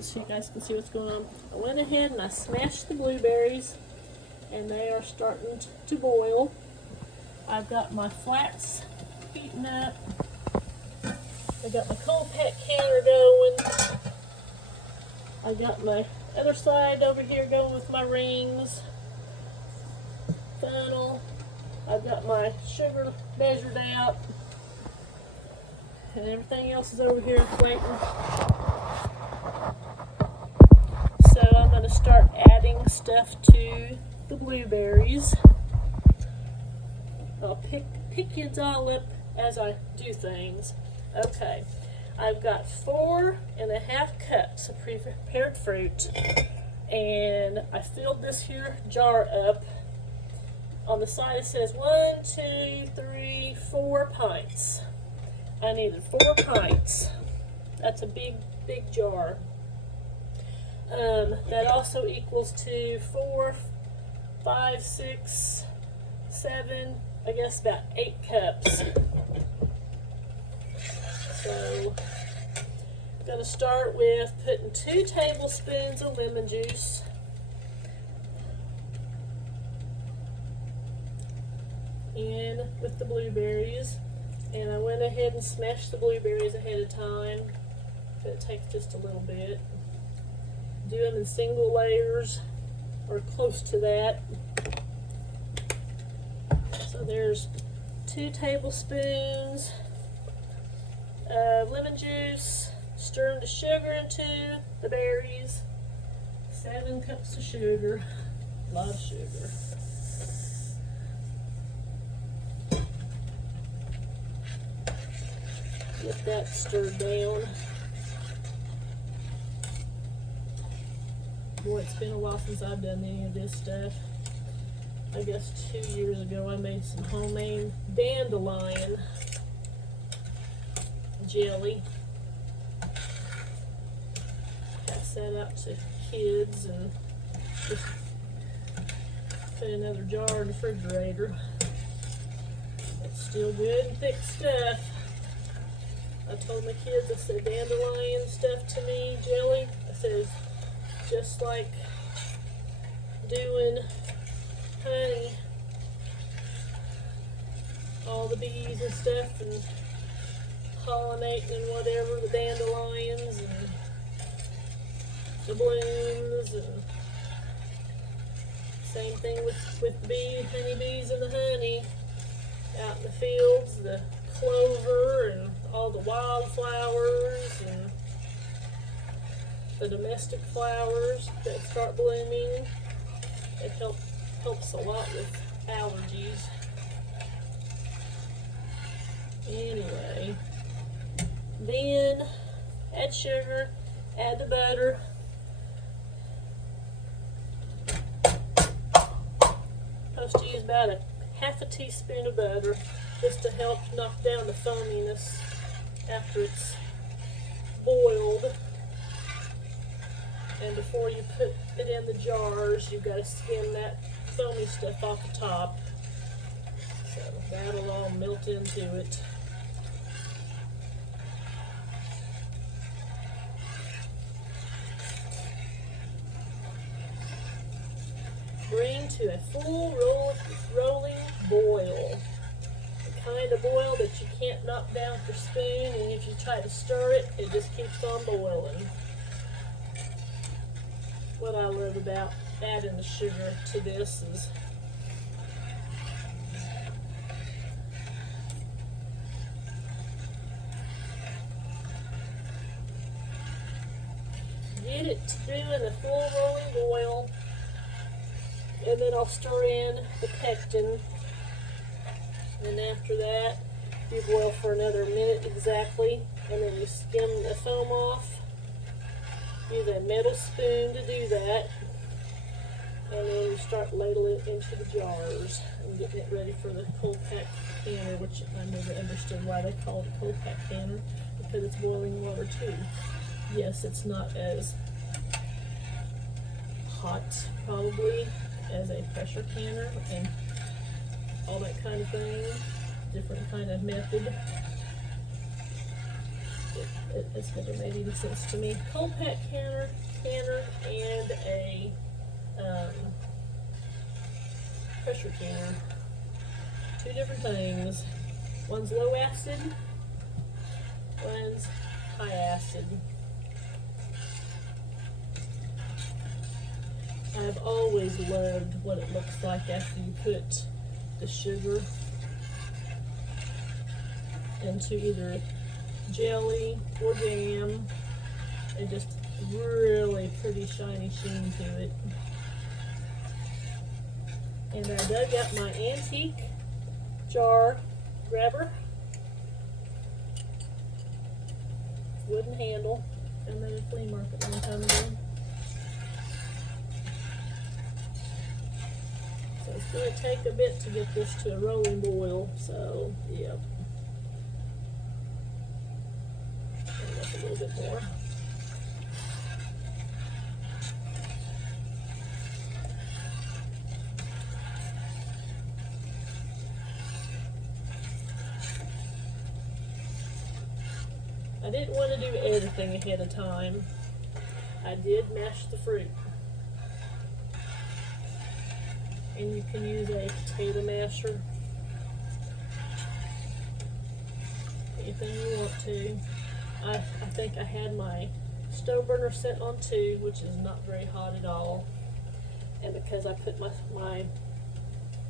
it so you guys can see what's going on. I went ahead and I smashed the blueberries, and they are starting to boil. I've got my flats heating up. I got my cold pack counter going. I got my other side over here going with my rings, funnel. I've got my sugar measured out, and everything else is over here waiting. So I'm going to start adding stuff to the blueberries. I'll pick it all up as I do things. Okay, I've got 4.5 cups of prepared fruit, and I filled this here jar up. On the side it says 1, 2, 3, 4 pints. I needed 4 pints. That's a big jar. That also equals to 4, 5, 6, 7, I guess about 8 cups. So I'm going to start with putting 2 tablespoons of lemon juice. In with the blueberries, and I went ahead and smashed the blueberries ahead of time, but it takes just a little bit. Do them in single layers or close to that. So there's 2 tablespoons of lemon juice. Stir the sugar into the berries. 7 cups of sugar. A lot of sugar. Get that stirred down. Boy, it's been a while since I've done any of this stuff. I guess 2 years ago I made some homemade dandelion jelly. Pass that out to kids and just put another jar in the refrigerator. It's still good and thick stuff. I told my kids, I said, dandelion stuff to me, jelly, I said, just like doing honey, all the bees and stuff, and pollinating and whatever, the dandelions and the blooms, and same thing with the honeybees and the honey out in the fields, the clover and all the wildflowers and the domestic flowers that start blooming. It helps a lot with allergies. Anyway, then add sugar, add the butter. Supposed to use about a half a teaspoon of butter just to help knock down the foaminess after it's boiled. And before you put it in the jars, you've got to skim that foamy stuff off the top. So that'll all melt into it. Bring to a full rolling boil. The kind of boil that you can't knock down with your spoon, and if you try to stir it, it just keeps on boiling. What I love about adding the sugar to this is get it doing a full rolling boil, and then I'll stir in the pectin, and after that you boil for another minute exactly, and then you skim the foam off. Use a metal spoon to do that, and then you start ladling it into the jars and getting it ready for the cold pack canner, which I never understood why they called it cold pack canner, because it's boiling water too. Yes, it's not as hot probably as a pressure canner and all that kind of thing, different kind of method. It's never made any sense to me. Cold pack canner, and a pressure canner. Two different things. One's low acid, one's high acid. I've always loved what it looks like after you put the sugar into either jelly or jam, and just really pretty shiny sheen to it. And I dug up my antique jar grabber, wooden handle, and then a flea market a long time ago. So it's going to take a bit to get this to a rolling boil, so yep. Up a little bit more. I didn't want to do everything ahead of time. I did mash the fruit. And you can use a potato masher. Anything you want to. I think I had my stove burner set on 2, which is not very hot at all. And because I put my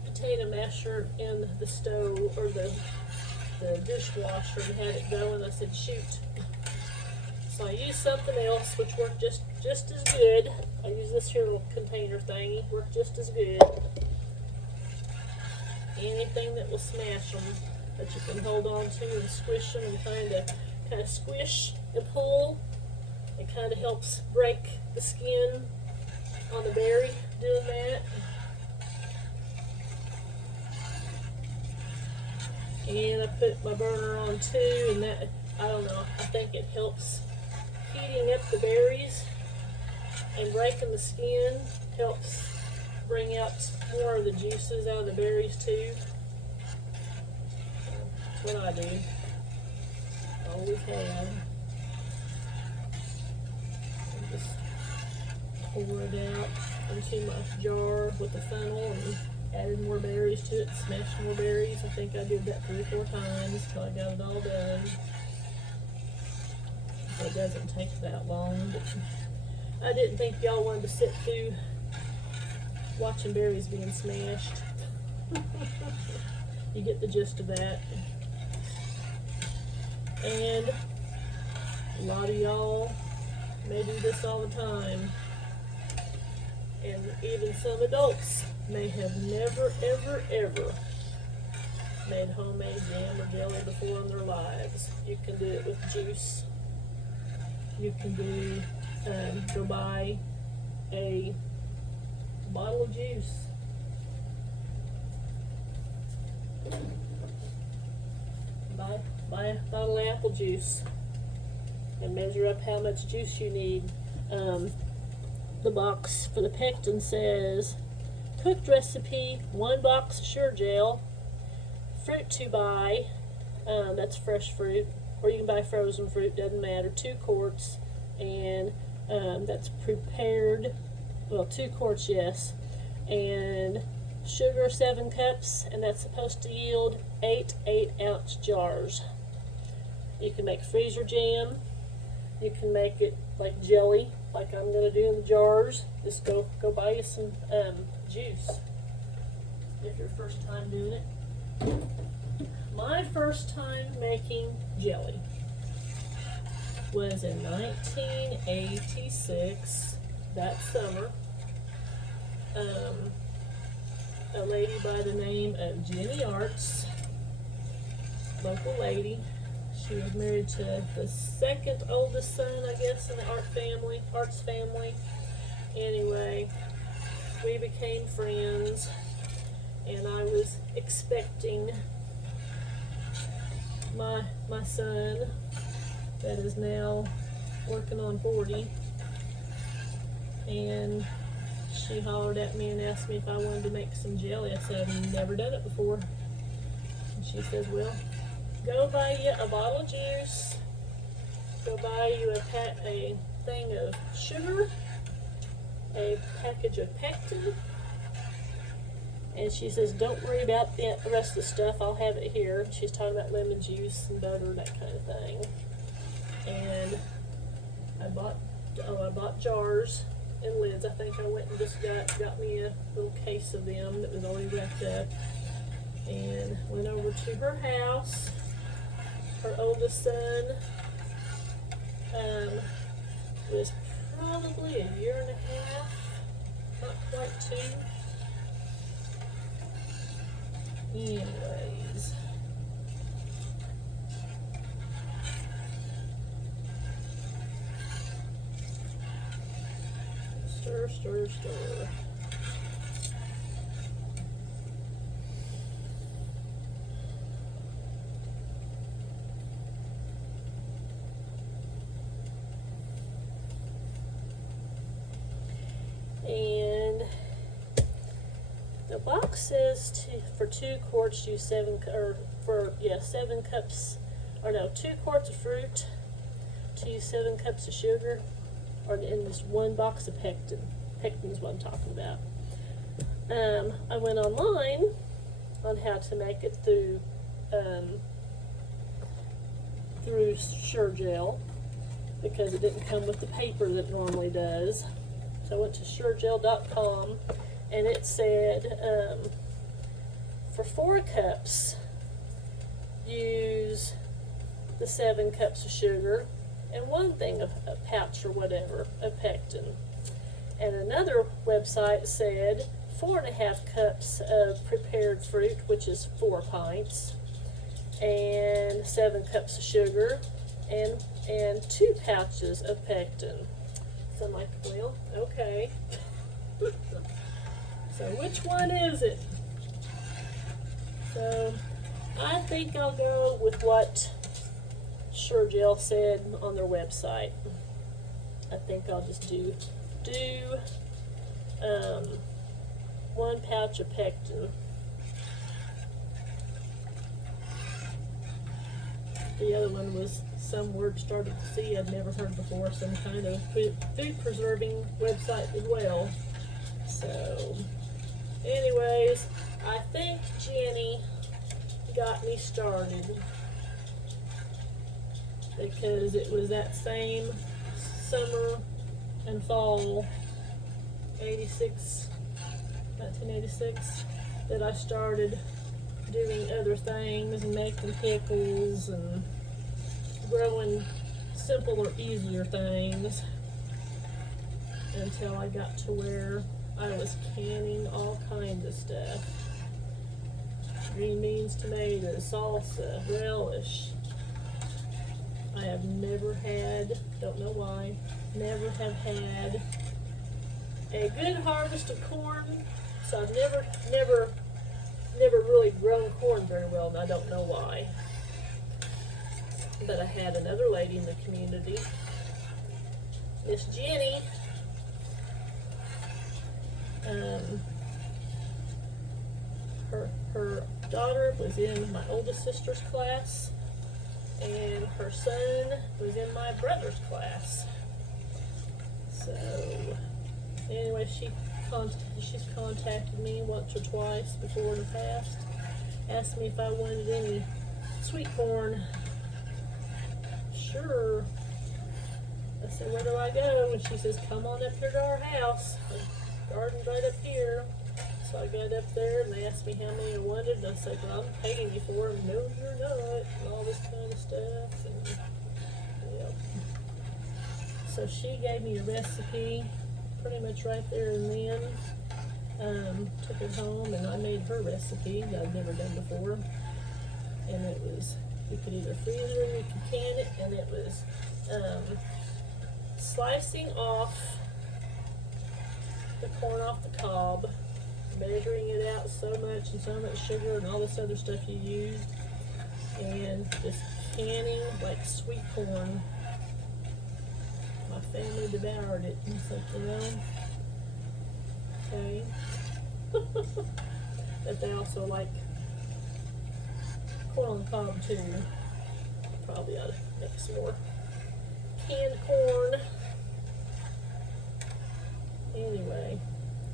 potato masher in the stove, or the dishwasher, and had it going, I said, shoot. So I used something else which worked just as good. I use this here little container thingy, worked just as good. Anything that will smash them, that you can hold on to and squish them, and kind of squish and pull. It kind of helps break the skin on the berry doing that. And I put my burner on 2, and that, I don't know, I think it helps heating up the berries and breaking the skin, helps bring out more of the juices out of the berries too. That's what I do. Always have. And just pour it out into my jar with the funnel and added more berries to it, smashed more berries. I think I did that 3 or 4 times until I got it all done. It doesn't take that long, but I didn't think y'all wanted to sit through watching berries being smashed. You get the gist of that. And a lot of y'all may do this all the time. And even some adults may have never, ever, ever made homemade jam or jelly before in their lives. You can do it with juice. You can do, go buy a bottle of juice. Buy a bottle of apple juice and measure up how much juice you need. The box for the pectin says cooked recipe, 1 box Sure-Jell, fruit to buy, that's fresh fruit, or you can buy frozen fruit, doesn't matter, 2 quarts, and that's prepared, well, 2 quarts, yes, and sugar 7 cups, and that's supposed to yield 8 8-ounce jars. You can make freezer jam, you can make it like jelly, like I'm going to do in the jars. Just go buy you some juice if you're first time doing it. My first time making jelly was in 1986, that summer. A lady by the name of Jenny Arts, local lady. She was married to the 2nd oldest son, I guess, in the Arts family. Anyway, we became friends, and I was expecting my son, that is now working on 40, and she hollered at me and asked me if I wanted to make some jelly. I said, I've never done it before. And she says, well, go buy you a bottle of juice go buy you a thing of sugar, a package of pectin, and she says, don't worry about the rest of the stuff, I'll have it here. She's talking about lemon juice and butter, that kind of thing. And I bought jars and lids. I think I went and just got me a little case of them that was already wrapped up, and went over to her house. Her oldest son was probably a year and a half, not quite 2. Anyways, stir, stir, stir. And the box says for 2 quarts use 7 cups, or no, 2 quarts of fruit to use 7 cups of sugar, or in this 1 box of pectin. Pectin is what I'm talking about. I went online on how to make it through Sure-Jell, because it didn't come with the paper that it normally does. So I went to Sure-Jell.com, and it said for 4 cups, use the 7 cups of sugar and 1 thing of a pouch or whatever of pectin. And another website said 4.5 cups of prepared fruit, which is 4 pints, and 7 cups of sugar, and 2 pouches of pectin. So I'm like, well, okay. So which one is it? So I think I'll go with what Sure-Jell said on their website. I think I'll just do 1 pouch of pectin. The other one was some word started to see I'd never heard before, some kind of food preserving website as well. So anyways, I think Jenny got me started, because it was that same summer and fall 1986 that I started doing other things and making pickles and growing simpler, easier things, until I got to where I was canning all kinds of stuff. Green beans, tomatoes, salsa, relish. I have never had, don't know why, never have had a good harvest of corn. So I've never really grown corn very well, and I don't know why. But I had another lady in the community, Miss Jenny. Her daughter was in my oldest sister's class, and her son was in my brother's class. So anyway, she's contacted me once or twice before in the past, asked me if I wanted any sweet corn. Sure. I said, where do I go? And she says, come on up here to our house. The garden's right up here. So I got up there, and they asked me how many I wanted, and I said, well, I'm paying you for them. No, you're not, and all this kind of stuff. And, yeah. So she gave me a recipe pretty much right there and then. Took it home, and I made her recipe that I'd never done before. And it was, you could either freeze it or you could can it, and it was slicing off the corn off the cob, measuring it out so much and so much sugar and all this other stuff you used, and just canning like sweet corn. My family devoured it, and it's like, you know, okay. But they also like corn on the cob too. Probably ought to make some more. canned corn. Anyway,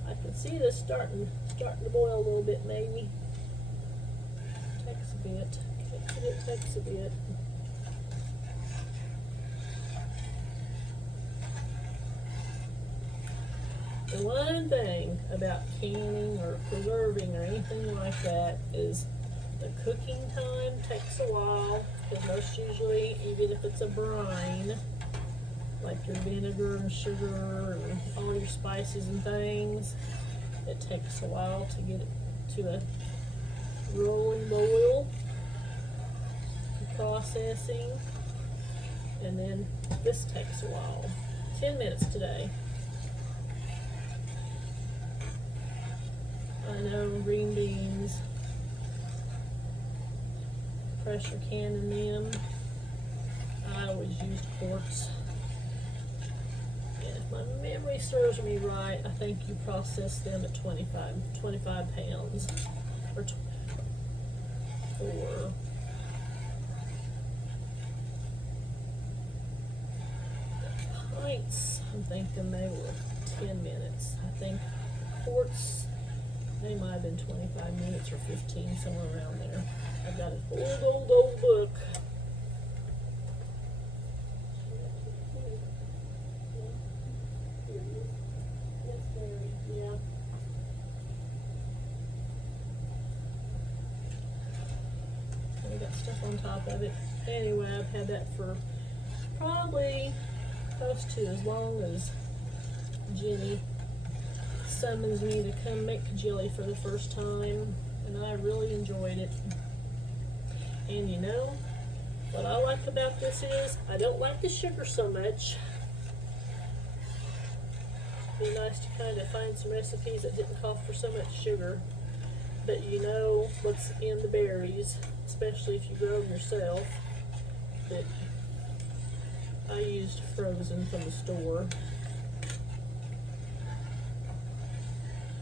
I can see this starting to boil a little bit maybe. Takes a bit. Takes a bit. The one thing about canning or preserving or anything like that is the cooking time takes a while, because most usually, even if it's a brine, like your vinegar and sugar and all your spices and things, it takes a while to get it to a rolling boil, processing, and then this takes a while. 10 minutes today. I know, green beans, pressure canning them. I always used quarts. And if my memory serves me right, I think you process them at 25 pounds. Or pints, I'm thinking they were 10 minutes. I think quarts, they might have been 25 minutes or 15, somewhere around there. I've got an old book. Yeah. We got stuff on top of it. Anyway, I've had that for probably close to as long as Jenny summons me to come make jelly for the first time, and I really enjoyed it. And you know what I like about this is I don't like the sugar so much. It'd be nice to kind of find some recipes that didn't call for so much sugar, but you know what's in the berries, especially if you grow them yourself. That I used frozen from the store.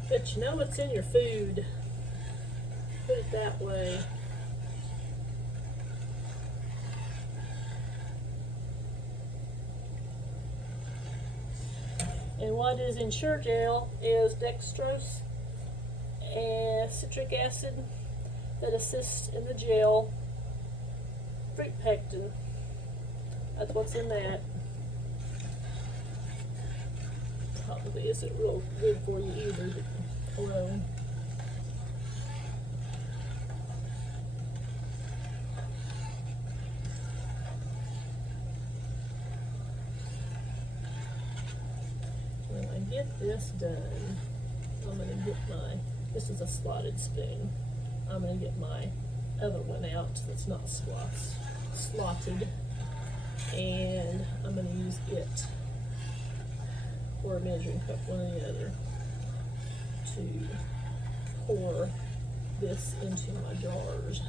But you know what's in your food. Put it that way. And what is in Sure-Jell is dextrose and citric acid that assists in the gel. Fruit pectin. That's what's in that. Probably isn't real good for you either, but hello. When I get this done, I'm going to get this is a slotted spoon. I'm going to get my other one out that's not slotted, and I'm going to use it, or a measuring cup, one or the other, to pour this into my jars.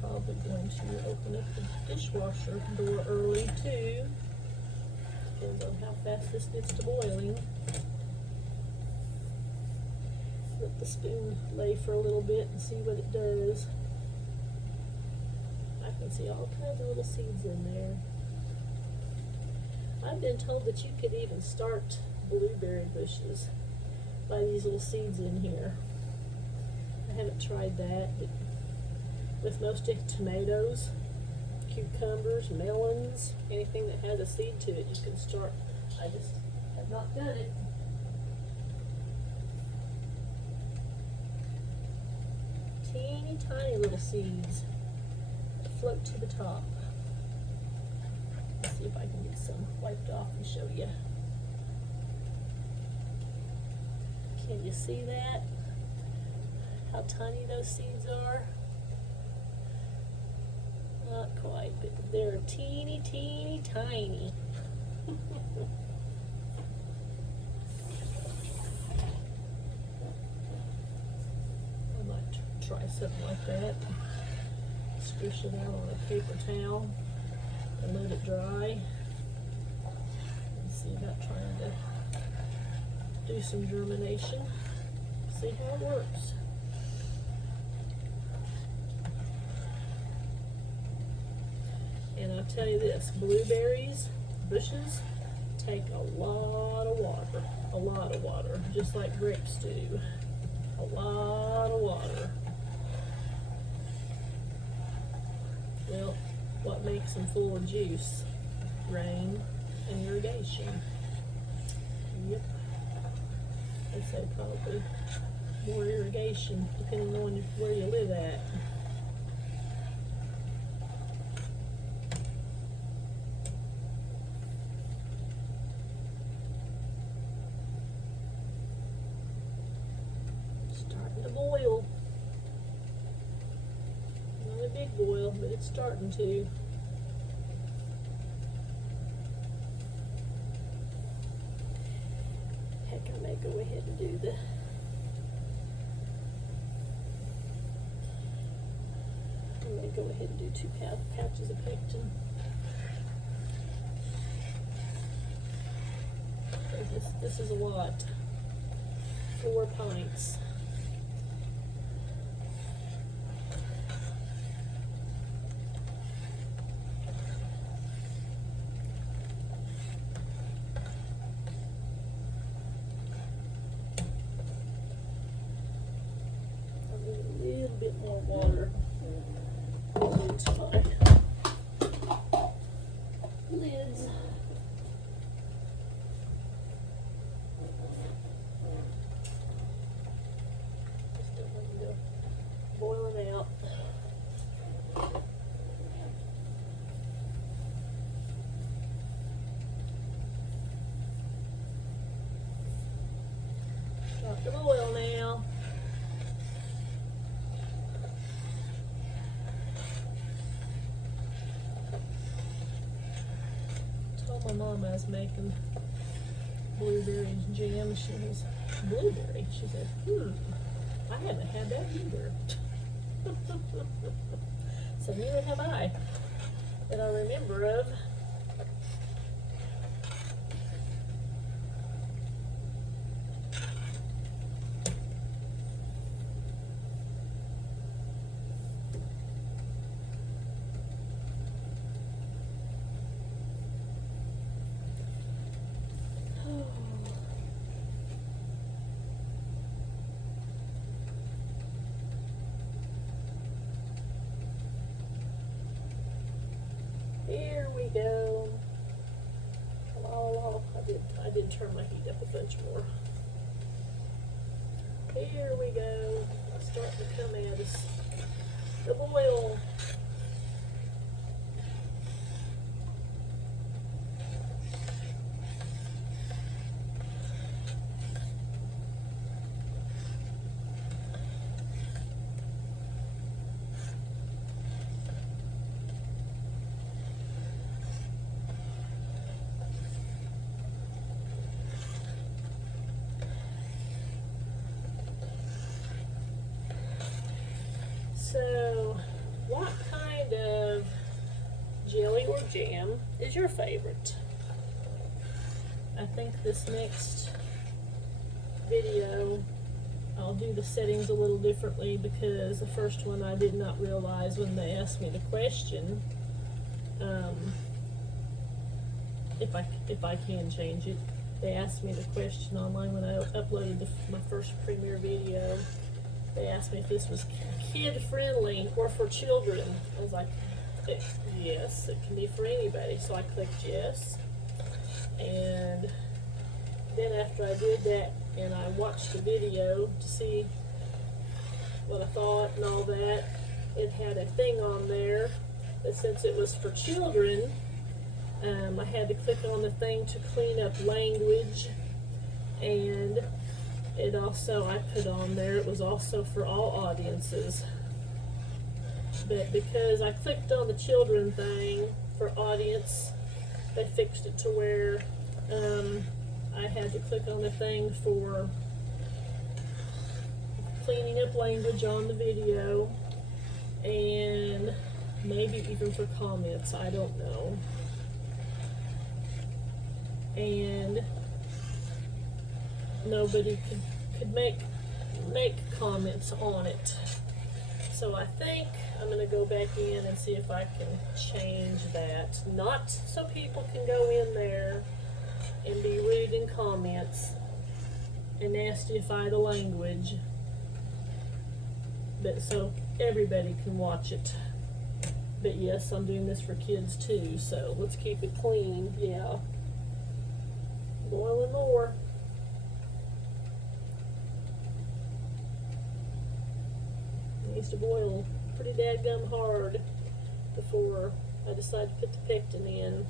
Probably going to open up the dishwasher door early too. Depends on how fast this gets to boiling. Let the spoon lay for a little bit and see what it does. I can see all kinds of little seeds in there. I've been told that you could even start blueberry bushes by these little seeds in here. I haven't tried that, but with most tomatoes, cucumbers, melons, anything that has a seed to it, you can start. I just have not done it. Teeny tiny little seeds that float to the top. Let's see if I can get some wiped off and show you. Can you see that? How tiny those seeds are? Not quite, but they're teeny, teeny, tiny. I might try something like that. Squish it out on a paper towel and let it dry. Let's see about trying to do some germination. See how it works. I'll tell you this, blueberries, bushes, take a lot of water, just like grapes do. A lot of water. Well, what makes them full of juice? Rain and irrigation. Yep. I'd say probably more irrigation, depending on where you live at. Starting to boil. Not a big boil, but it's starting to. Heck, I may go ahead and do the go ahead and do 2 pouches of pectin. This is a lot. 4 pints. I'll need a little bit more water. Into my lids. Just don't let them go boiling out. Stop the boil now. My mom was making blueberry jam. She was blueberry. She said, I haven't had that either. So neither have I, that I remember of. Here we go. Oh, I did turn my heat up a bunch more. Here we go. It's starting to come at us. The boil. So, what kind of jelly or jam is your favorite? I think this next video I'll do the settings a little differently, because the first one I did not realize when they asked me the question, if I can change it. They asked me the question online when I uploaded my first Premiere video. They asked me if this was kid friendly or for children. I was like, yes, it can be for anybody. So I clicked yes. And then after I did that and I watched the video to see what I thought and all that, it had a thing on there that since it was for children, I had to click on the thing to clean up language, and it also, I put on there, it was also for all audiences. But because I clicked on the children thing for audience, they fixed it to where I had to click on the thing for cleaning up language on the video, and maybe even for comments, I don't know. And nobody could make comments on it. So I think I'm going to go back in and see if I can change that. Not so people can go in there and be rude in comments and nastify the language, but so everybody can watch it. But yes, I'm doing this for kids too, so let's keep it clean. Yeah. Boiling more. It needs to boil pretty dadgum hard before I decide to put the pectin in.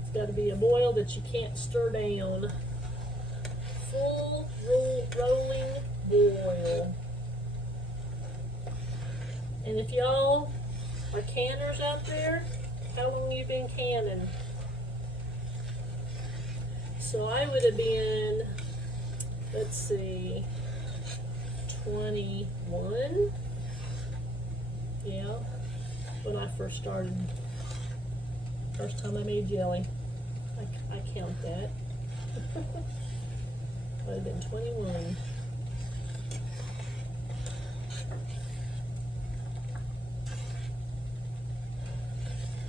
It's got to be a boil that you can't stir down. Full rolling boil. And if y'all are canners out there, how long you been canning? So I would have been, let's see, 21. Yeah, when I first started. First time I made jelly. I count that. Would have been 21.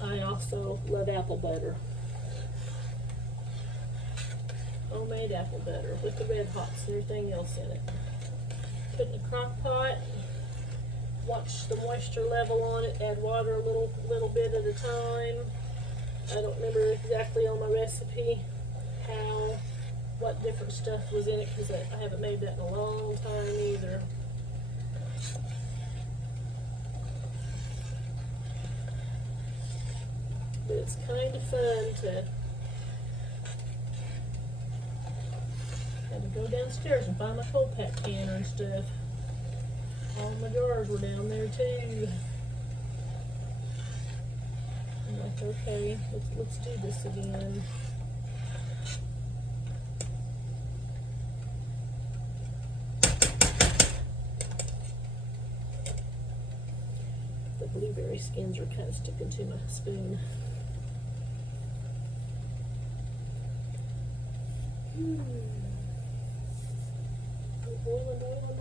I also love apple butter. Homemade apple butter with the red hots and everything else in it. Put in a crock pot. Watch the moisture level on it. Add water a little bit at a time. I don't remember exactly on my recipe what different stuff was in it, because I haven't made that in a long time either. But it's kind of fun to go downstairs and find my cold pack canner and stuff. All my jars were down there too. I'm like, okay, let's do this again. The blueberry skins are kind of sticking to my spoon.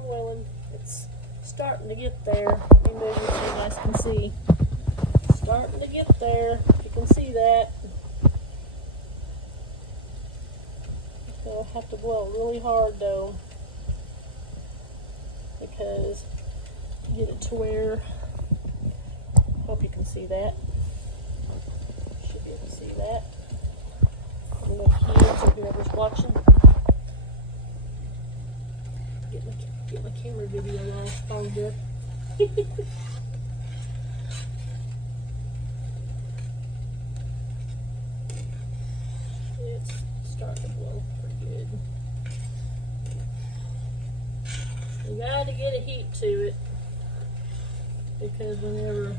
Boiling. It's starting to get there. Let me move it so you guys can see. Starting to get there. You can see that. So I have to boil really hard though, because get it to where, hope you can see that. Should be able to see that. And the kids or whoever's watching. Get my camera video all fogged up. It's starting to blow pretty good. You gotta get a heat to it, because whenever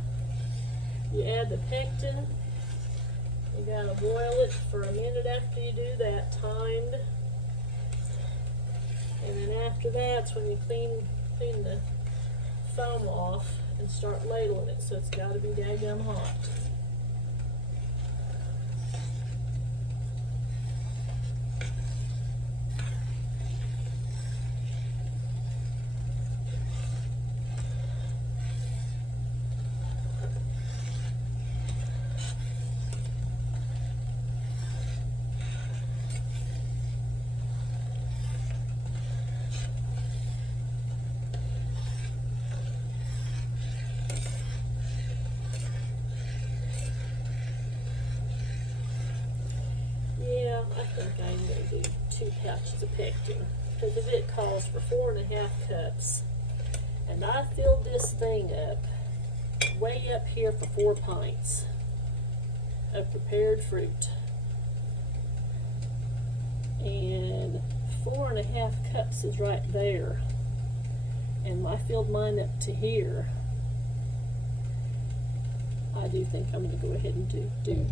you add the pectin, you gotta boil it for a minute after you do that, timed. And then after that's when you clean the foam off and start ladling it, so it's got to be daggum hot. I think I'm going to do 2 pouches of pectin, because if it calls for 4.5 cups, and I filled this thing up way up here for 4 pints of prepared fruit, and 4.5 cups is right there, and I filled mine up to here. I do think I'm going to go ahead and do 2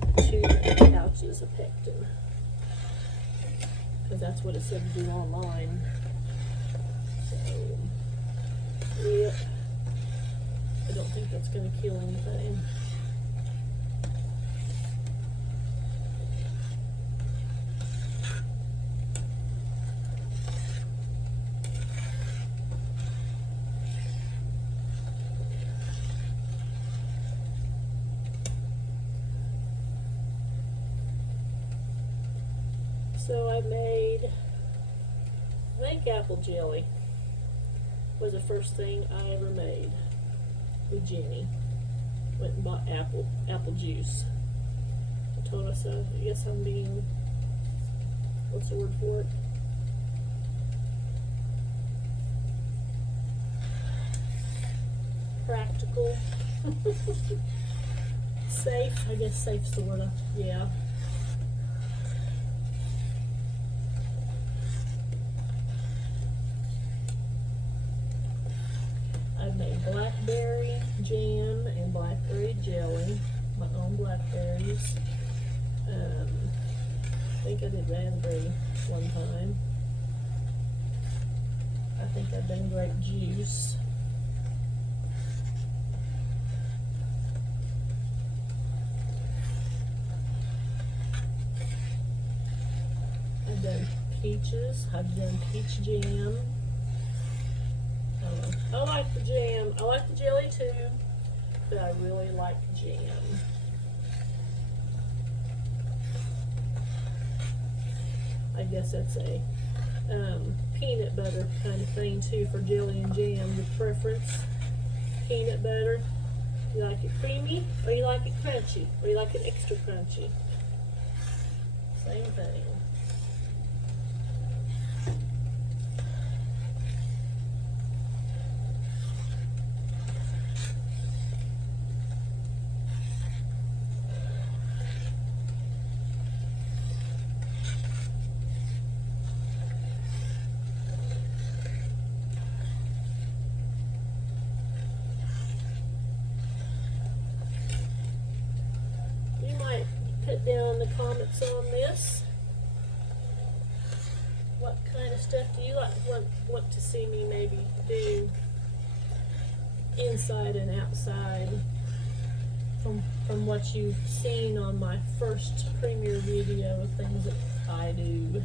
pouches of pectin, because that's what it said to do online. So, yeah, I don't think that's going to kill anything. So I made, I think apple jelly was the first thing I ever made with Jenny. Went and bought apple juice. I told us, I guess I'm being, what's the word for it? Practical. Safe, I guess safe's the word, yeah. I've made blackberry jam and blackberry jelly, my own blackberries. I think I did raspberry one time. I think I've done grape juice. I've done peaches. I've done peach jam. I like the jam. I like the jelly too, but I really like jam. I guess that's a peanut butter kind of thing too for jelly and jam. The preference, peanut butter. You like it creamy, or you like it crunchy, or you like it extra crunchy. Same thing. Put down in the comments on this. What kind of stuff do you want to see me maybe do inside and outside from what you've seen on my first premiere video of things that I do.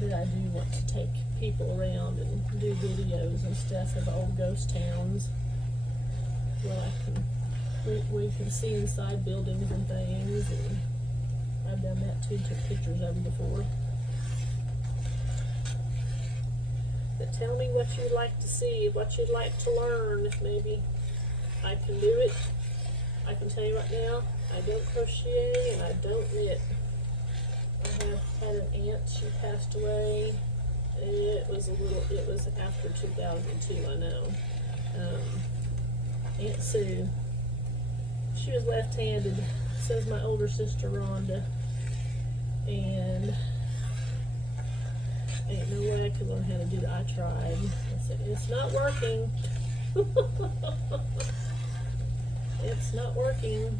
But I do want to take people around and do videos and stuff of old ghost towns where we can see inside buildings and things, and I've done that too, took pictures of them before. But tell me what you'd like to see, what you'd like to learn, if maybe I can do it. I can tell you right now, I don't crochet and I don't knit. I have had an aunt, she passed away. It was after 2002, I know. Aunt Sue, she was left-handed, so is my older sister Rhonda, and ain't no way I could learn how to do that. I tried. I said, it's not working. It's not working.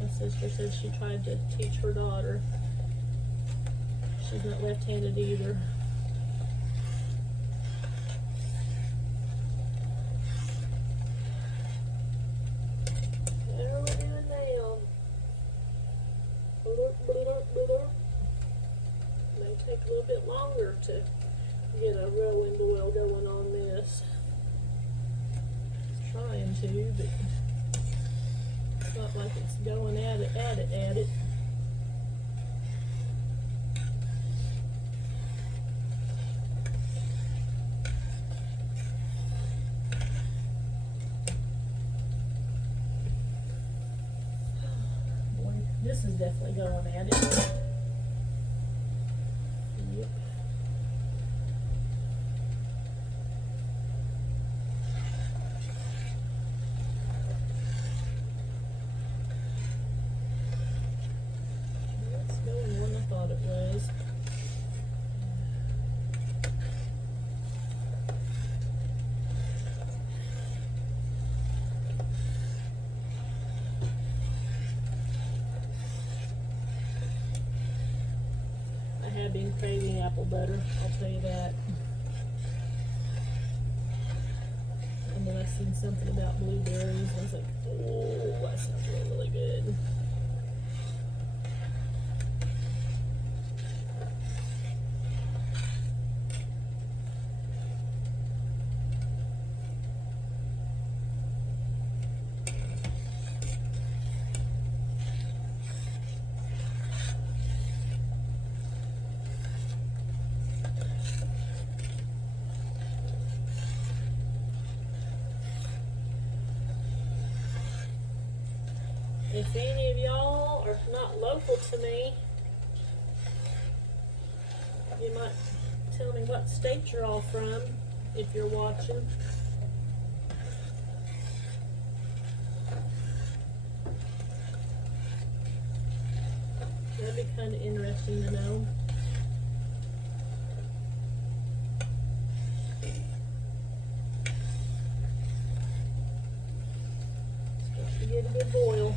My sister said she tried to teach her daughter. She's not left-handed either. What are we doing now? May take a little bit longer to get a rolling boil going on this. Trying to, but it's not like it's going at it. Boy, this is definitely going at it. Yep. It's going more than I thought it was. I have been craving apple butter, I'll tell you that. And then I seen something about blueberries, and I was like, oh, that sounds really, really good. If any of y'all are not local to me, you might tell me what state you're all from if you're watching. That'd be kind of interesting to know. Start to get a good boil.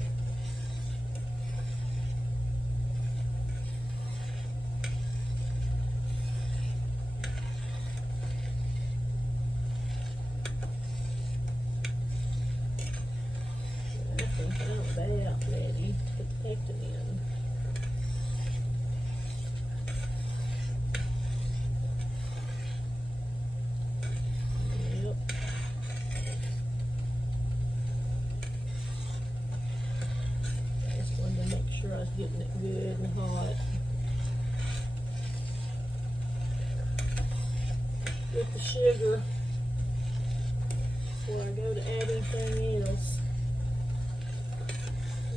I think I'm about ready to put the pectin in. I was getting it good and hot. With the sugar before I go to add anything else.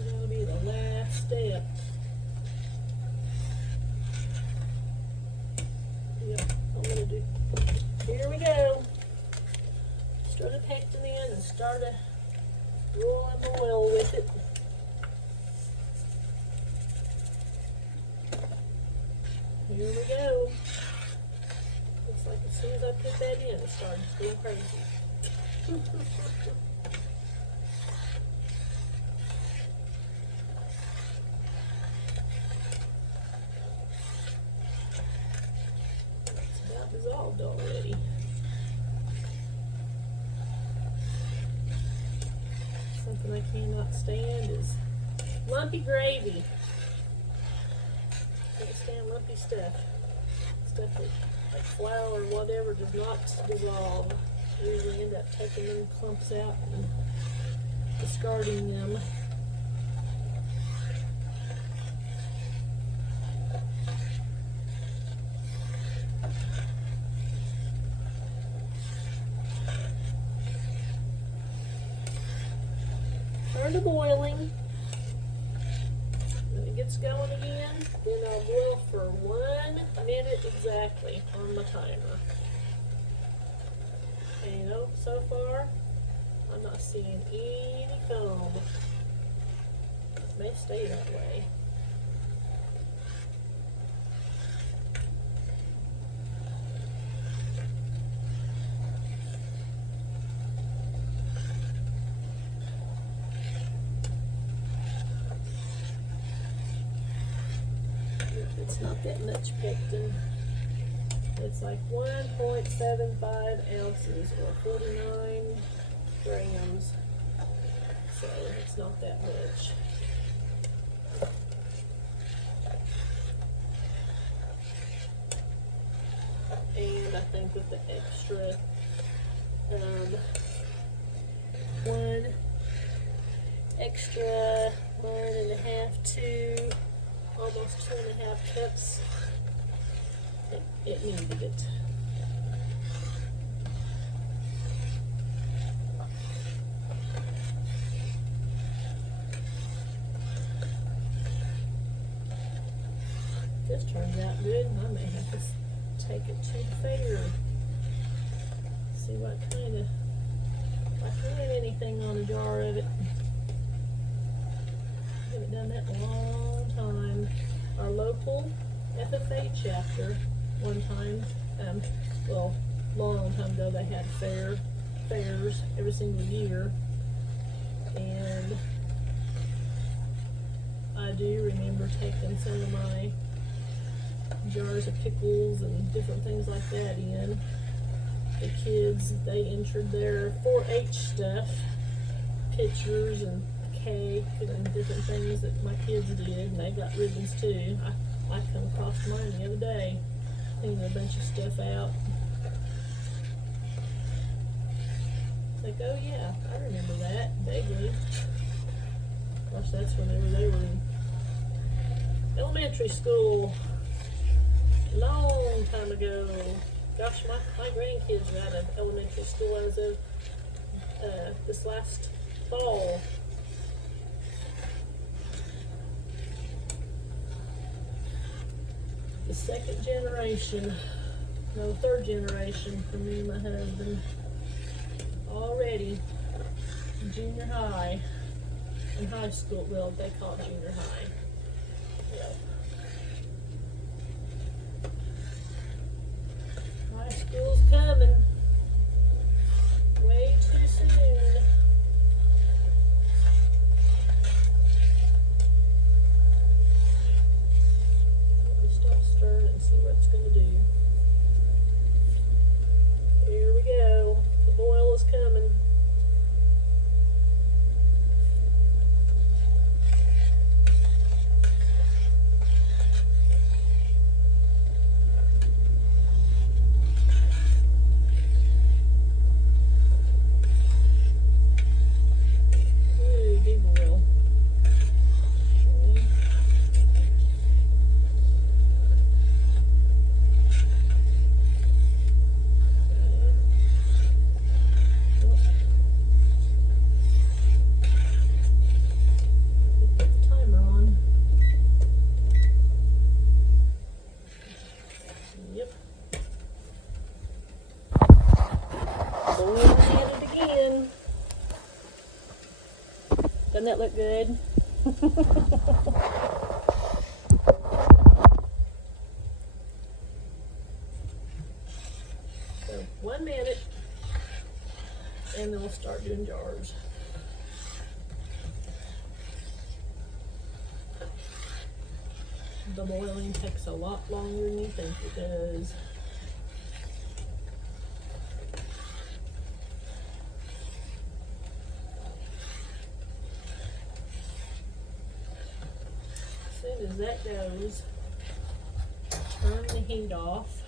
That'll be the last step. Yep, I'm gonna do. Here we go. Stir the pectin in and start to roll in the oil with it. Here we go. Looks like as soon as I put that in, it started to go crazy. It's about dissolved already. Something I cannot stand is lumpy gravy. Lumpy stuff that like flour or whatever does not dissolve. I usually end up taking them clumps out and discarding them. Turn to boiling. When it gets going again, then I'll boil for 1 minute exactly on my timer. And you know, so far, I'm not seeing any foam. It may stay that way. It's not that much pectin. It's like 1.75 ounces or 49 grams. So it's not that much. And I think with the extra 1.5 to almost 2.5 cups, it needed it. This turns out good. I may have to take it to the fair. See what kind of, if I can get anything on a jar of it. I haven't done that in a long time. Our local FFA chapter, one time, well, long time ago, they had fairs every single year, and I do remember taking some of my jars of pickles and different things like that in. The kids, they entered their 4-H stuff, pictures and cake and different things that my kids did, and they got ribbons too. I come across mine the other day, cleaning a bunch of stuff out. It's like, oh yeah, I remember that vaguely. Of course, that's when they were in elementary school, long time ago. Gosh, my grandkids are out of elementary school as of this last fall. the second generation, no, third generation for me and my husband. Already in junior high, in high school, well, they call it junior high. Yep. High school's coming way too soon. Let me stop stirring and see what it's going to do. Here we go. The boil is coming. Ooh, big boil. Okay. Put the timer on. Yep. Boiling at it again. Doesn't that look good? So 1 minute, and then we'll start doing jars. The boiling takes a lot longer than you think it does. As soon as that goes, turn the heat off.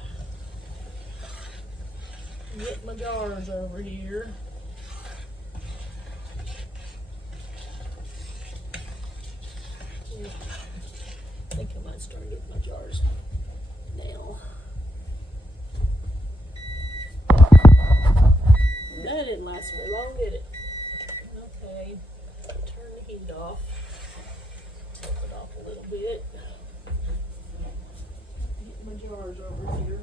Get my jars over here. I think I might start getting my jars now. That didn't last very long, did it? Okay, turn the heat off. Take it off a little bit. Get my jars over here.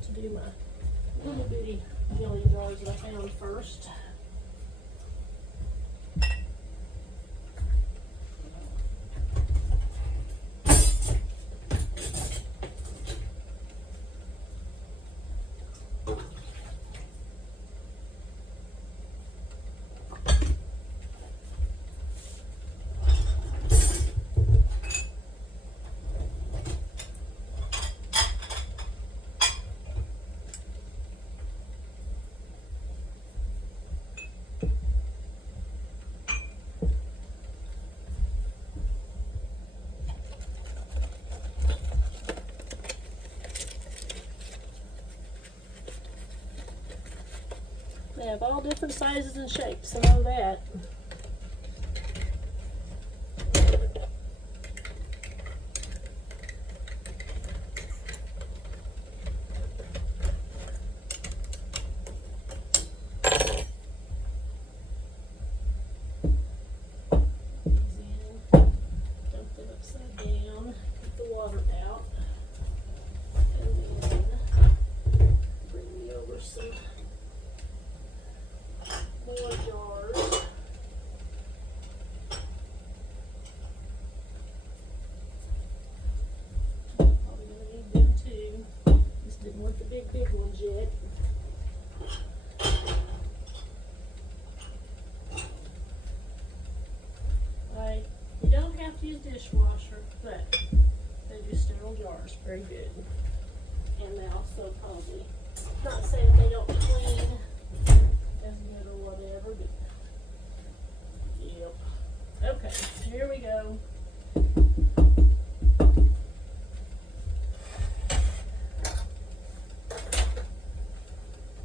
To do my little bitty jelly jars that I found first. They have all different sizes and shapes, I know that. Dump them upside down, get the water out, and then bring me over some more jars. Probably gonna need them too. Just didn't want the big ones yet. You don't have to use dishwasher, but they do sterile jars very good. And they also probably, not saying they don't clean as good or whatever, but yep. Okay, here we go.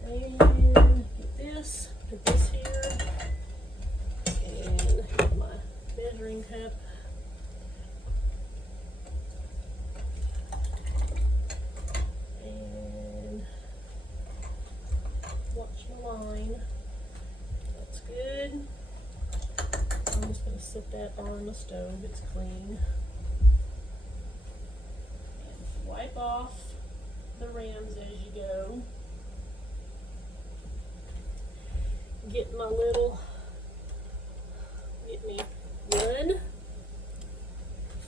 And get this, put this here, and get my measuring cup. And watch my line. That's good. I'm just going Just set that on the stove, it's clean. And wipe off the rims as you go. Get me one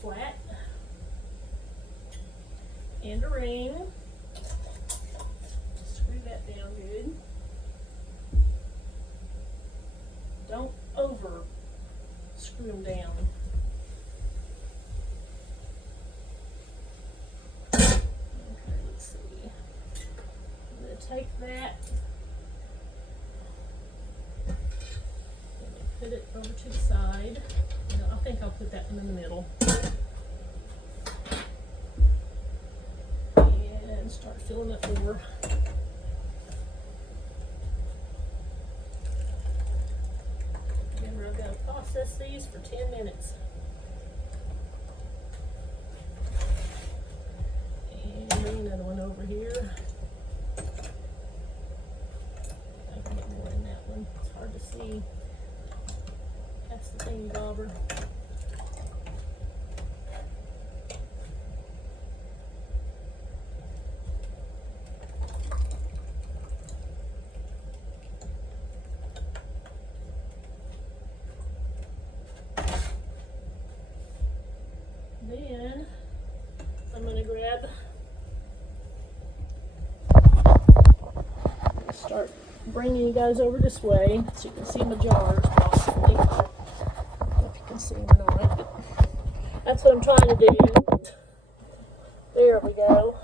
flat and a ring. Screw that down good. Don't over screw them down. Okay, let's see. I'm going to take that and put it over to the side. No, I think I'll put that one in the middle. And start filling the floor. Remember, I've got to process these for 10 minutes. And another one over here. I can get more in that one. It's hard to see. That's the thing, bobber. Then I'm going to grab, start bringing you guys over this way so you can see my jars possibly. I don't know if you can see them or not, but that's what I'm trying to do. There we go.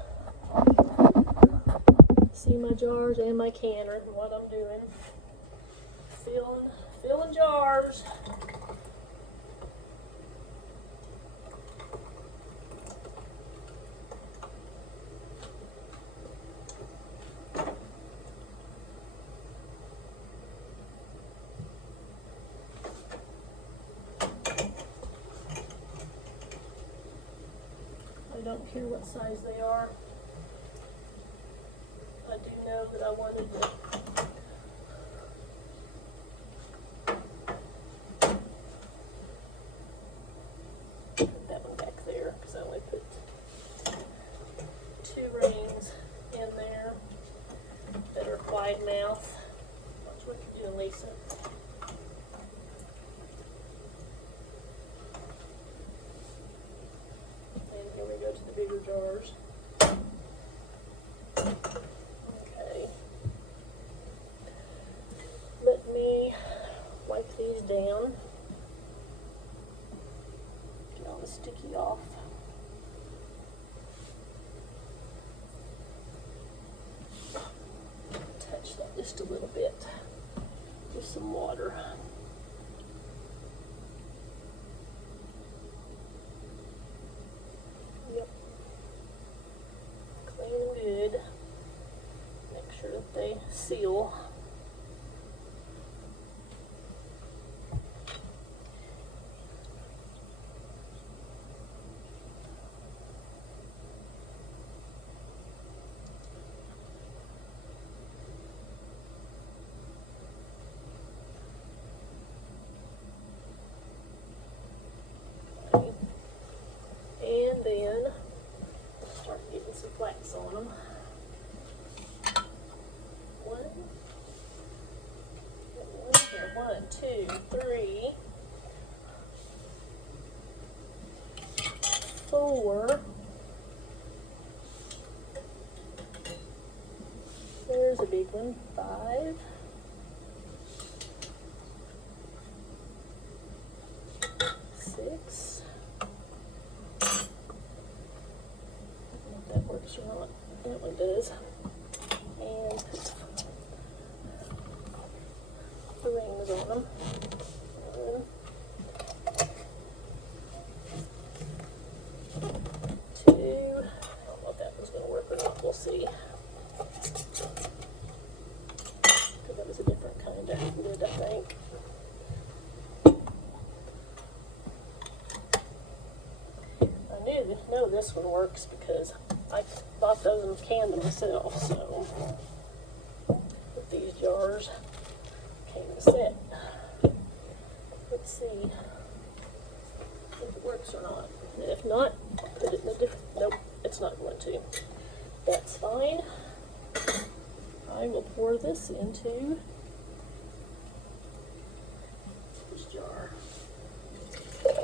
See my jars and my canner and what I'm doing. Filling jars. I don't care what size they are. I do know that I wanted to put that one back there because I only put 2 rings in there that are wide mouth. Watch what you're doing, Lisa. Here we go to the bigger jars. Okay. Let me wipe these down. Get all the sticky off. Touch that just a little bit with some water. Good. Make sure that they seal. Okay. And then start getting some flats on them. 1, 2, 3, 4. There's a big one. 5. 6. I don't know if that works or not. That one does. And the rings on them. 1, 2. I don't know if that one's going to work or not. We'll see. Because that was a different kind of lid, I think. I know this one works because I bought those and canned them myself. So with these jars came the set. Let's see. it works or not. And if not, put it in a different, nope, it's not going to. That's fine. I will pour this into this jar. And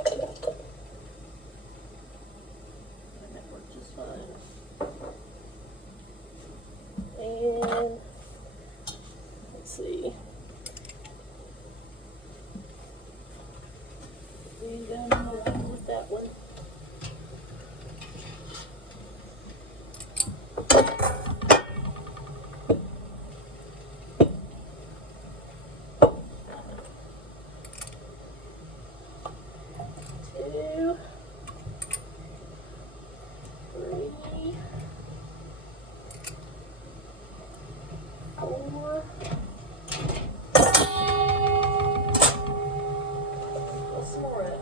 that works just fine. And let's see. We done along with that one. Two, three, four. What's some more of it?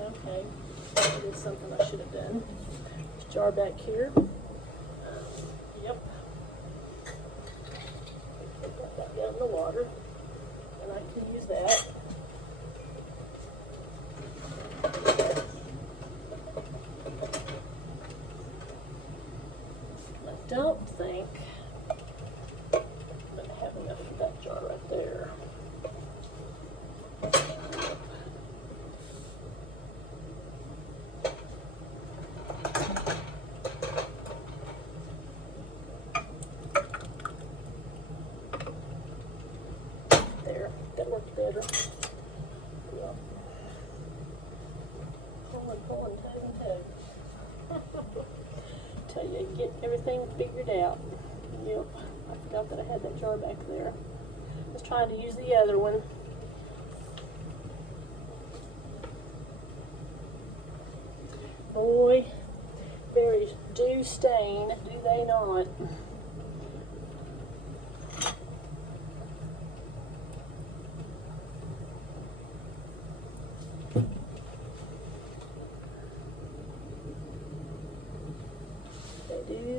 Okay, that is something I should have done. This jar back here. Yep. Put that down in the water, and I can use that. I don't think I have enough of that jar right there. There, that worked better. Yep. Pulling, tug. Tell you, get everything figured out. Yep, I forgot that I had that jar back there. I was trying to use the other one. Boy, berries do stain, do they not?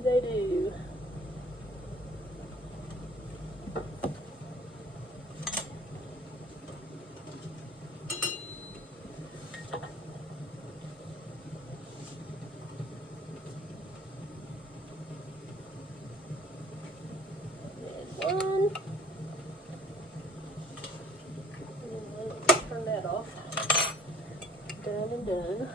They do. One. And turn that off. Done and done.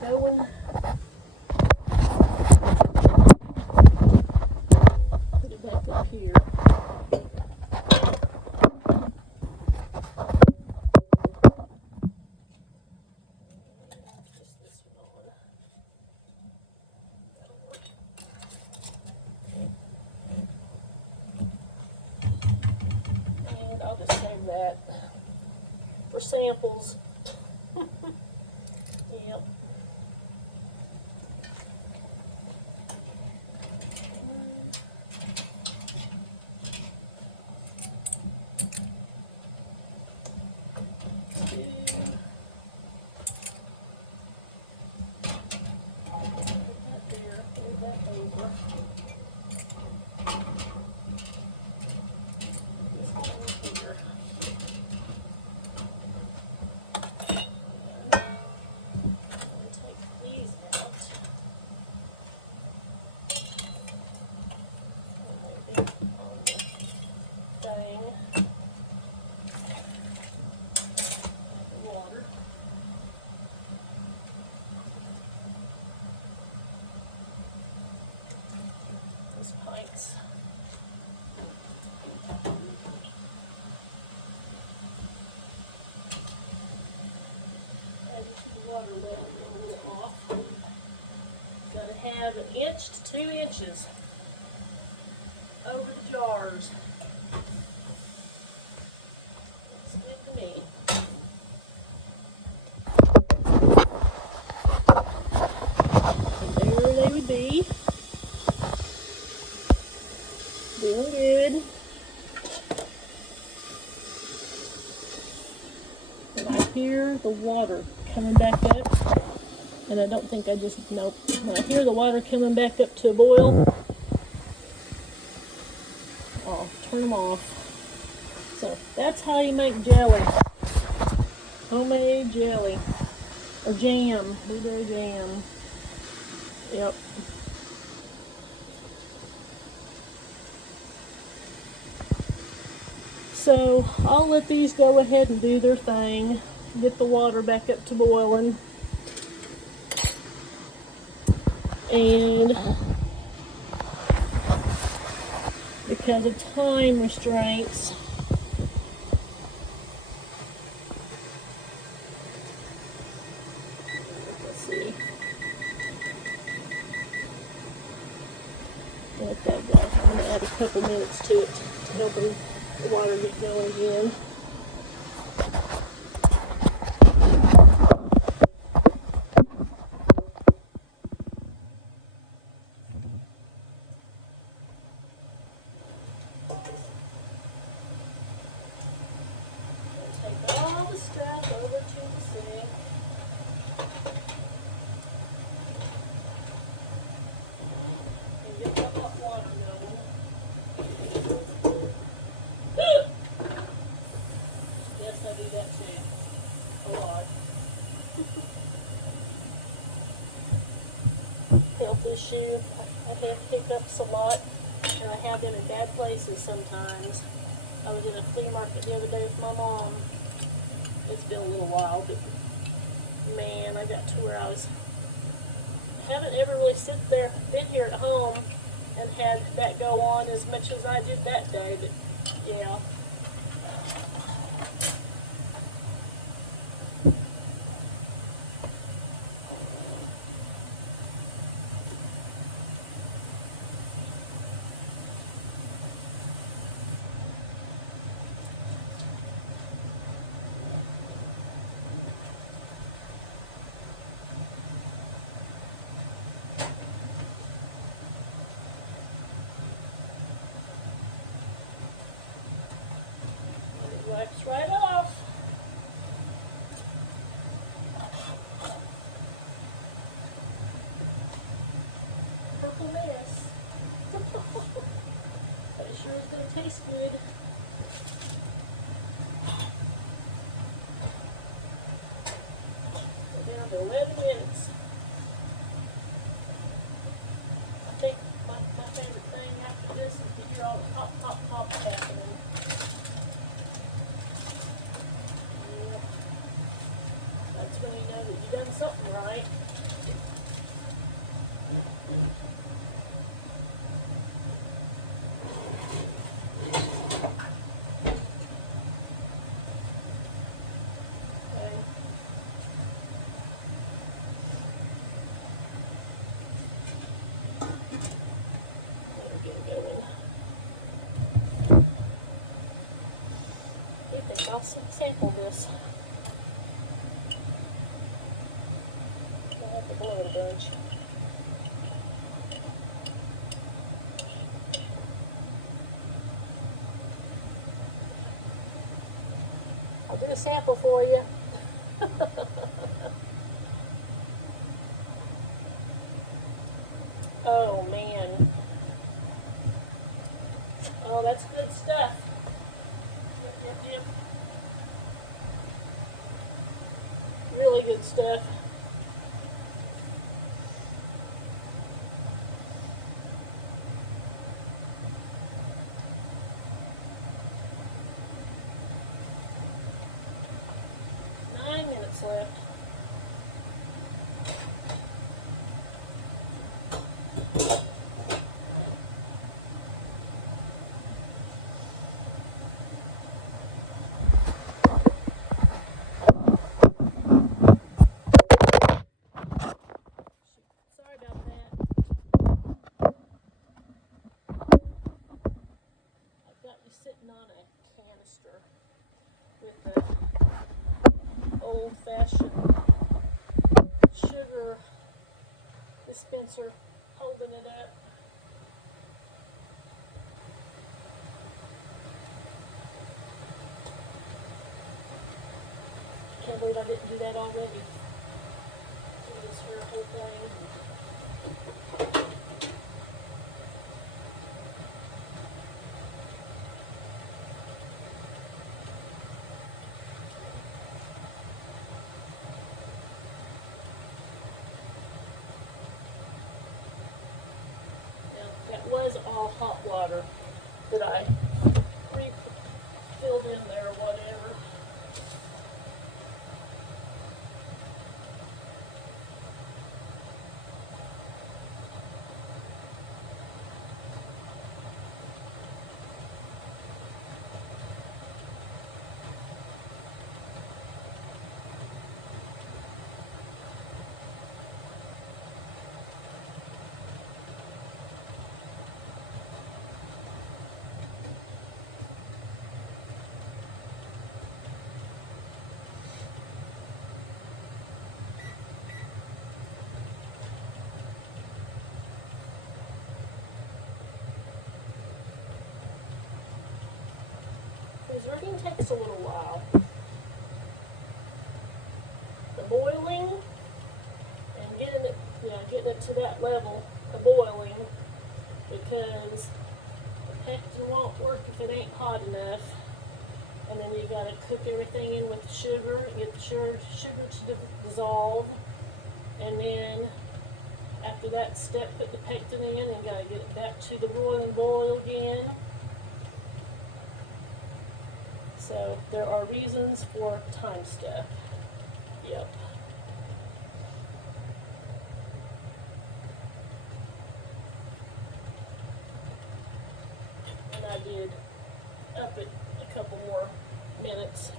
Going. Put it back up here. Just this one on. And I'll just save that for samples. Yep. 1/2 to 2 inches over the jars. Looks good to me. And there they would be. Doing good. And I hear the water coming back up. And I don't think nope. When I hear the water coming back up to a boil, I'll turn them off. So that's how you make jelly. Homemade jelly. Or jam. Blueberry jam. Yep. So I'll let these go ahead and do their thing. Get the water back up to boiling. And because of time restraints, let's see. Let that go. I'm going to add a couple minutes to it to help the water get going again. Take all the stuff over to the sink. And get the hot water going. Yes, I do that too. A lot. Health issue. I have hiccups a lot, and I have them in bad places sometimes. I was in a flea market the other day with my mom. It's been a little while, but man, I got to where I haven't ever really been here at home and had that go on as much as I did that day, but yeah. Wipes right off. Purple mess. But it sure is going to taste good. We're down to 11 minutes. I think my favorite thing after this is to hear all the pop, pop, pop happening. That's when you know that you've done something right. Okay. Better get going. I think I'll sample this. I'll have to blow it a bunch. I'll do a sample for you. Oh man. Oh, that's good stuff. Yep, yep, yep. Really good stuff. Left. Sorry about that. sitting on a canister with the old-fashioned sugar dispenser holding it up. Can't believe I didn't do that already. Do this here whole thing. That was all hot water that I refilled in there or whatever. Preserving takes a little while. The boiling and getting it to that level of boiling, because the pectin won't work if it ain't hot enough. And then you gotta cook everything in with the sugar and get the sugar to dissolve. And then after that step, put the pectin in and gotta get it back to the boiling boil again. So there are reasons for time step. Yep. And I did up it a couple more minutes.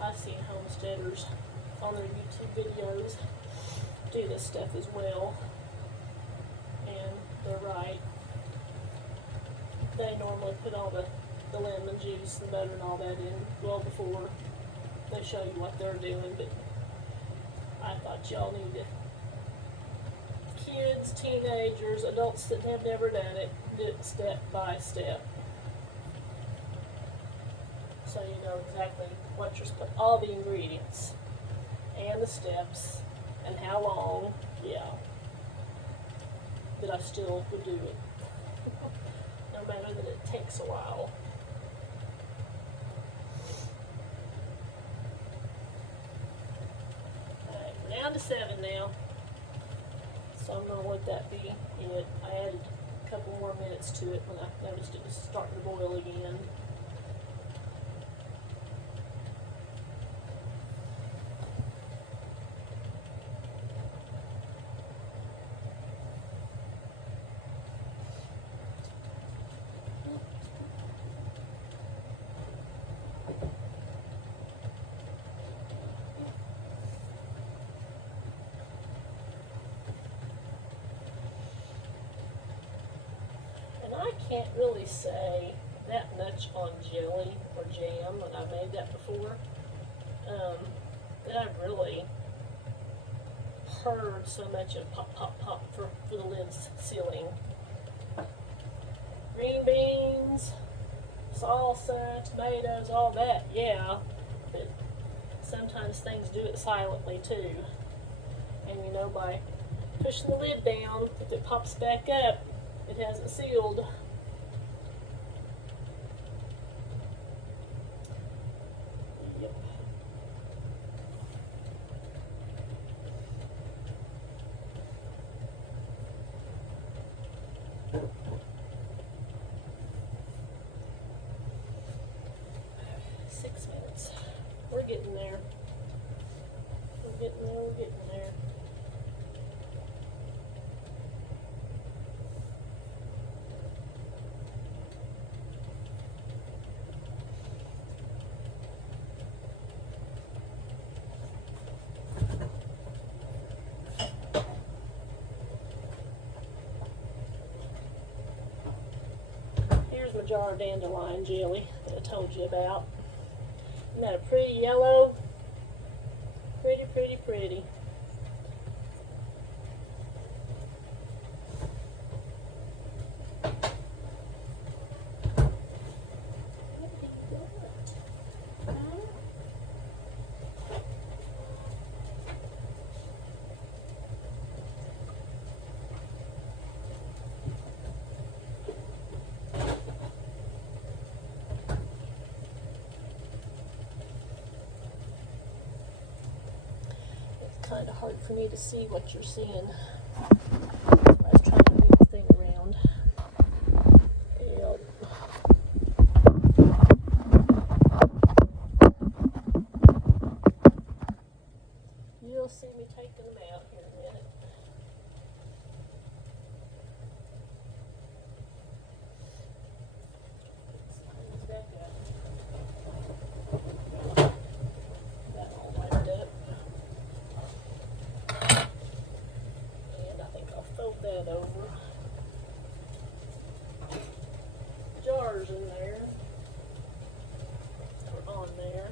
I've seen homesteaders on their YouTube videos do this stuff as well, and they're right. They normally put all the lemon juice and butter and all that in well before they show you what they're doing, but I thought y'all needed, kids, teenagers, adults that have never done it, do it step by step. So you know exactly what you're supposed, all the ingredients and the steps and how long. Yeah, but I still would do it, no matter that it takes a while. Alright, we're down to 7 now, so I'm going to let that be it. I added a couple more minutes to it when I noticed it was starting to boil again. I can't really say that much on jelly or jam, and I've made that before, that I've really heard so much of pop, pop, pop for the lids sealing. Green beans, salsa, tomatoes, all that, yeah, but sometimes things do it silently too. And you know, by pushing the lid down, if it pops back up, it hasn't sealed. Yep. 6 minutes. We're getting there. We're getting there, we're getting there. Here's my jar of dandelion jelly that I told you about. Isn't that a pretty yellow? Pretty, pretty, pretty. Kind of hard for me to see what you're seeing. I was trying to move the thing around. Yep. You'll see me taking them out here in a minute. Back up. That all lined up. Fold that over. Jars in there, or on there.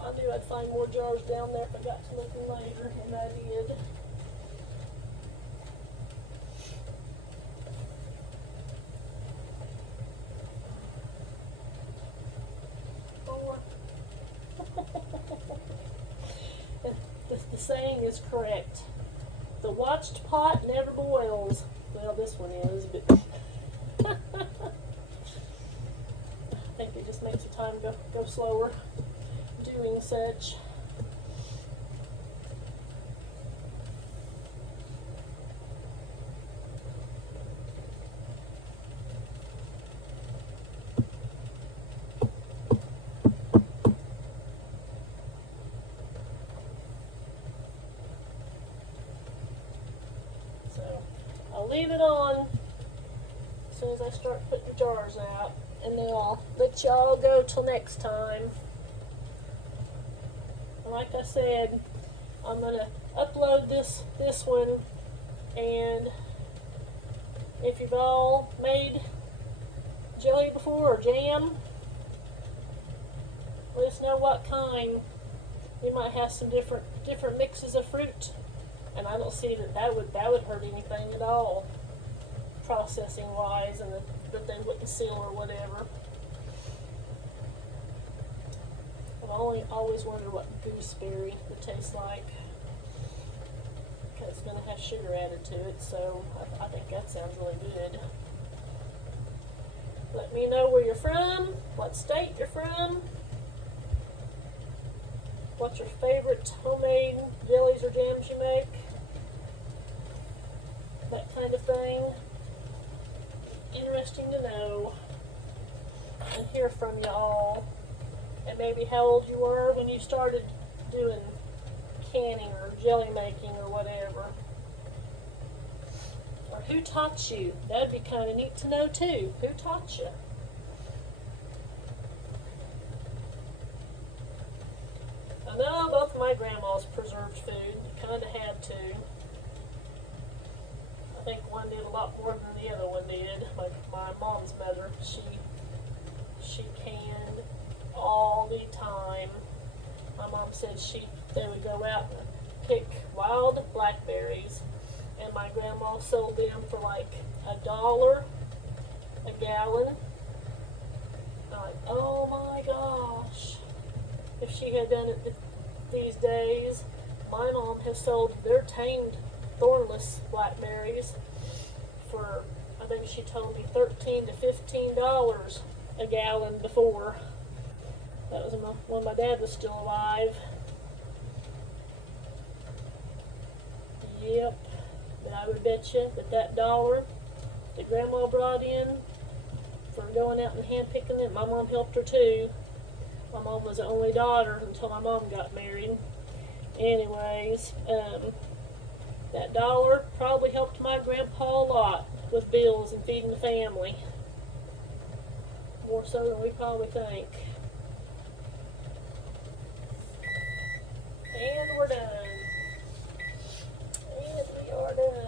I knew I'd find more jars down there if I got to looking later, and I did. The saying is correct. The watched pot never boils. Well, this one is, but I think it just makes the time go slower doing such. I'll leave it on as soon as I start putting the jars out, and then I'll let y'all go till next time. And like I said, I'm gonna upload this one, and if you've all made jelly before or jam, let us know what kind. We might have some different mixes of fruit. And I don't see that would hurt anything at all, processing wise, and that they wouldn't seal or whatever. I've always wondered what gooseberry would taste like, because it's going to have sugar added to it. So I think that sounds really good. Let me know where you're from, what state you're from, what's your favorite homemade jellies or jams you make. That kind of thing. Interesting to know and hear from y'all. And maybe how old you were when you started doing canning or jelly making or whatever. Or who taught you? That'd be kind of neat to know too. Who taught you? I know both of my grandmas preserved food. Kind of had to. I think one did a lot more than the other one did. My mom's mother, she canned all the time. My mom said they would go out and pick wild blackberries, and my grandma sold them for like $1 a gallon. I'm like, oh my gosh! If she had done it these days, my mom has sold their tamed thornless blackberries for, I think she told me, $13 to $15 a gallon before. That was when my dad was still alive. Yep. But betcha that dollar that Grandma brought in for going out and hand picking it, my mom helped her too. My mom was the only daughter until my mom got married. Anyways, that dollar probably helped my grandpa a lot with bills and feeding the family. More so than we probably think. And we're done. And we are done.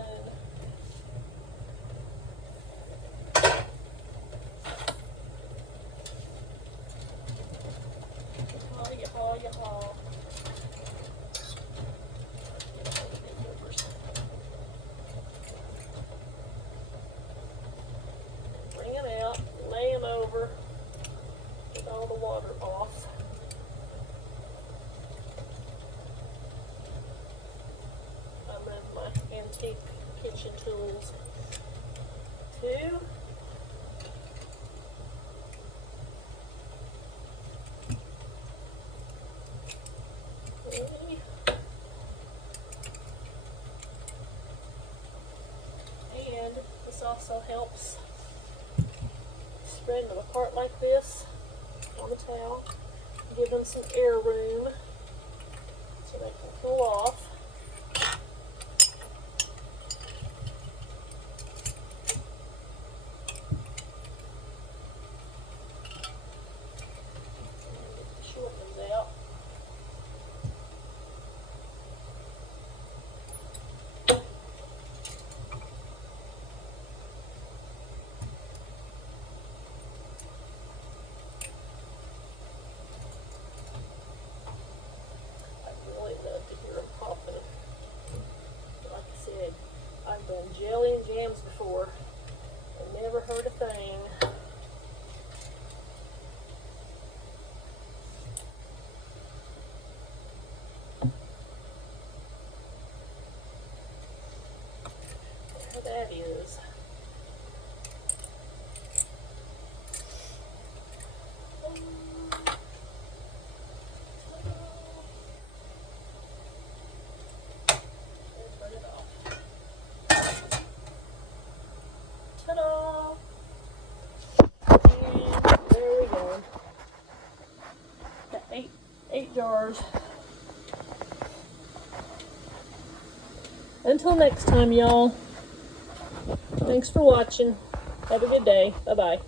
Yahaw, yahaw, yahaw. Bring them out, lay them over, get all the water off. I love my antique kitchen tools too. Okay. And this also helps spreading them apart like this on the towel, give them some air room so they can cool off. Shorten these out. I've done jelly and jams before and never heard a thing. There that is. Ta-da! And there we go. Got eight jars. Until next time, y'all. Thanks for watching. Have a good day. Bye-bye.